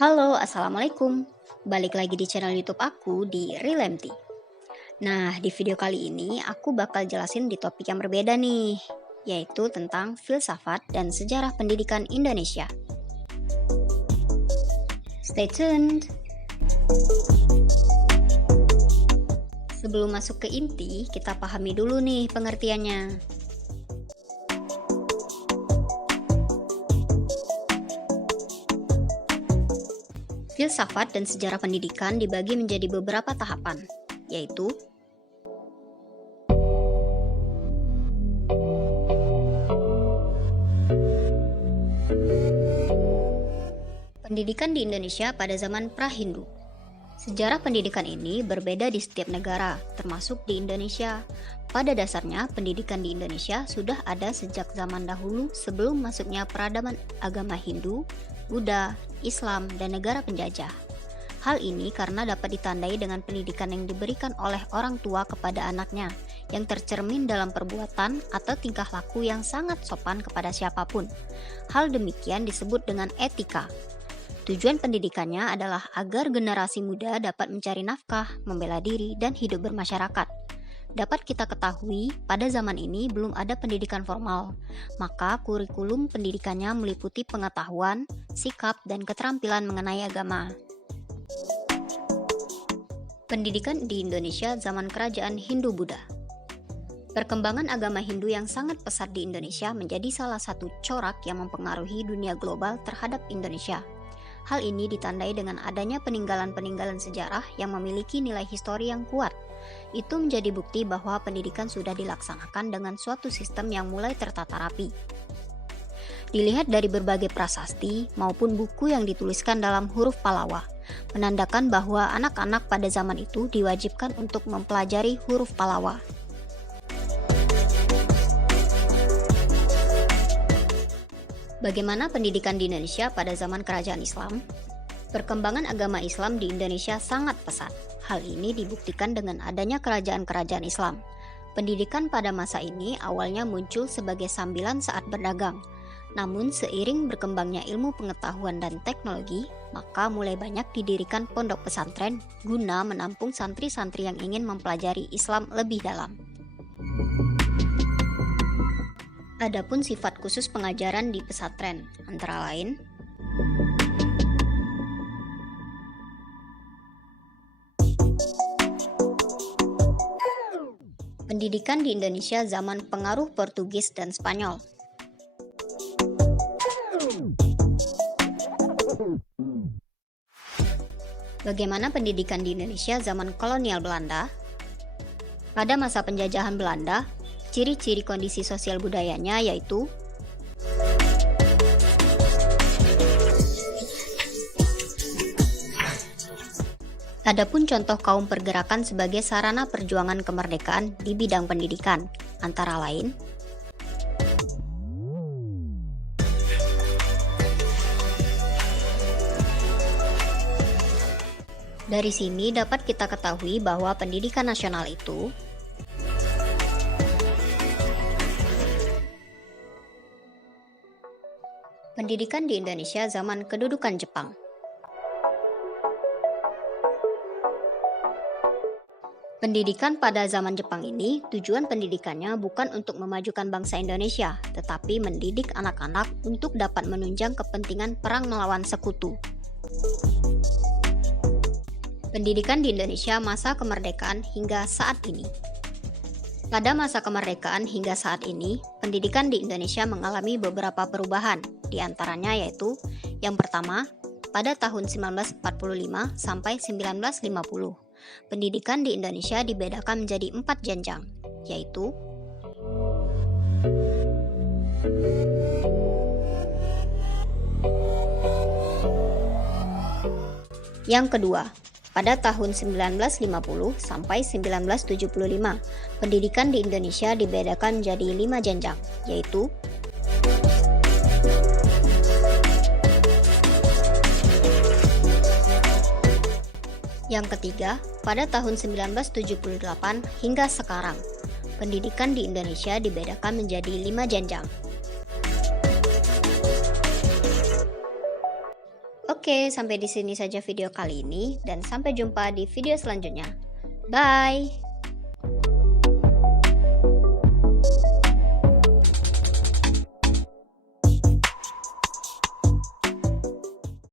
Halo, Assalamualaikum. Balik lagi di channel YouTube aku di Rilemti. Nah, di video kali ini aku bakal jelasin di topik yang berbeda nih, yaitu tentang filsafat dan sejarah pendidikan Indonesia. Stay tuned. Sebelum masuk ke inti, kita pahami dulu nih pengertiannya. Filsafat dan sejarah pendidikan dibagi menjadi beberapa tahapan, yaitu pendidikan di Indonesia pada zaman pra-Hindu. Sejarah pendidikan ini berbeda di setiap negara, termasuk di Indonesia. Pada dasarnya, pendidikan di Indonesia sudah ada sejak zaman dahulu sebelum masuknya peradaban agama Hindu, Buddha, Islam, dan negara penjajah. Hal ini karena dapat ditandai dengan pendidikan yang diberikan oleh orang tua kepada anaknya, yang tercermin dalam perbuatan atau tingkah laku yang sangat sopan kepada siapapun. Hal demikian disebut dengan etika. Tujuan pendidikannya adalah agar generasi muda dapat mencari nafkah, membela diri, dan hidup bermasyarakat. Dapat kita ketahui, pada zaman ini belum ada pendidikan formal, maka kurikulum pendidikannya meliputi pengetahuan, sikap, dan keterampilan mengenai agama. Pendidikan di Indonesia zaman kerajaan Hindu-Buddha. Perkembangan agama Hindu yang sangat pesat di Indonesia menjadi salah satu corak yang mempengaruhi dunia global terhadap Indonesia. Hal ini ditandai dengan adanya peninggalan-peninggalan sejarah yang memiliki nilai histori yang kuat. Itu menjadi bukti bahwa pendidikan sudah dilaksanakan dengan suatu sistem yang mulai tertata rapi. Dilihat dari berbagai prasasti maupun buku yang dituliskan dalam huruf Pallawa, menandakan bahwa anak-anak pada zaman itu diwajibkan untuk mempelajari huruf Pallawa. Bagaimana pendidikan di Indonesia pada zaman kerajaan Islam? Perkembangan agama Islam di Indonesia sangat pesat. Hal ini dibuktikan dengan adanya kerajaan-kerajaan Islam. Pendidikan pada masa ini awalnya muncul sebagai sambilan saat berdagang. Namun seiring berkembangnya ilmu pengetahuan dan teknologi, maka mulai banyak didirikan pondok pesantren guna menampung santri-santri yang ingin mempelajari Islam lebih dalam. Adapun sifat khusus pengajaran di pesantren, antara lain pendidikan di Indonesia zaman pengaruh Portugis dan Spanyol. Bagaimana pendidikan di Indonesia zaman kolonial Belanda? Pada masa penjajahan Belanda, ciri-ciri kondisi sosial budayanya yaitu adapun contoh kaum pergerakan sebagai sarana perjuangan kemerdekaan di bidang pendidikan, antara lain dari sini dapat kita ketahui bahwa pendidikan nasional itu pendidikan di Indonesia zaman kedudukan Jepang. Pendidikan pada zaman Jepang ini, tujuan pendidikannya bukan untuk memajukan bangsa Indonesia, tetapi mendidik anak-anak untuk dapat menunjang kepentingan perang melawan sekutu. Pendidikan di Indonesia masa kemerdekaan hingga saat ini. Pada masa kemerdekaan hingga saat ini, pendidikan di Indonesia mengalami beberapa perubahan, di antaranya yaitu yang pertama, pada tahun 1945 sampai 1950, pendidikan di Indonesia dibedakan menjadi 4 jenjang, yaitu yang kedua, pada tahun 1950 sampai 1975, pendidikan di Indonesia dibedakan menjadi 5 jenjang, yaitu yang ketiga, pada tahun 1978 hingga sekarang, pendidikan di Indonesia dibedakan menjadi 5 jenjang. Oke, sampai di sini saja video kali ini dan sampai jumpa di video selanjutnya. Bye.